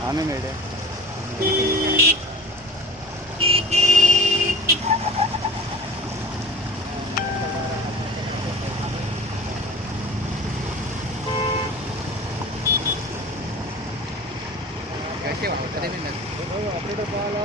आम्ही मिळते कैसे वापस आपले तो पाला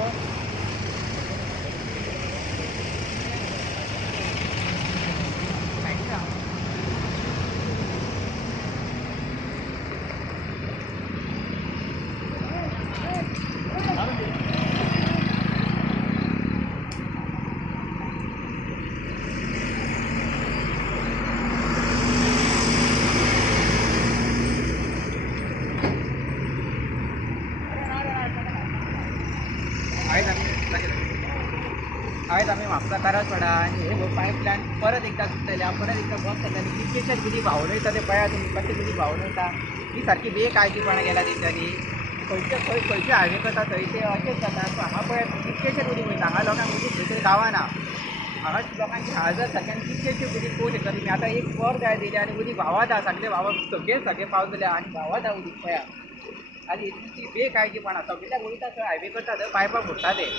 आज आम्ही म्हापसा करासवाडा आणि हे पाईपलाईन परत एकदा सुटलेल्या परत एकदा बस करताना कितकेशेच किती भावना येता ते पळया तुम्ही कशें किती भावना येता ही सारकी बेकाळजीपणा गेला तेंच्यांनी खंयचे खंयचे हायवे करता थंय ते अशेंच जाता सो हांगा पळय कितकेशेच उदीक वयता हांगा लोकांक उदीक खंय तरी गावना हांगा लोकांची हालत सारक्यान कितकेशे उदीक पळोवंक शकता तुमी आतां एक वर जाय दिली आनी उदीक व्हांवता सगळे सगळे पावतले आनी व्हांवता उदीक पळया आनी इतकी बेकाळजीपणा सगळ्याक वयता थंय हायवे करता थंय पायपां फोडटा ते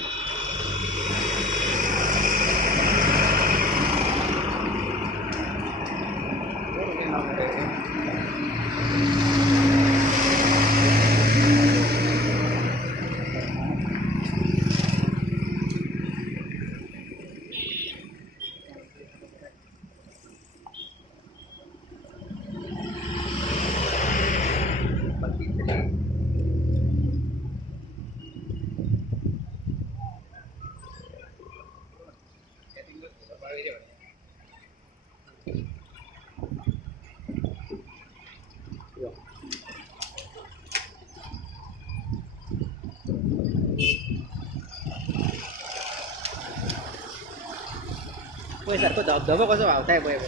पळय सारको धबधबो कसो व्हांवताय पळय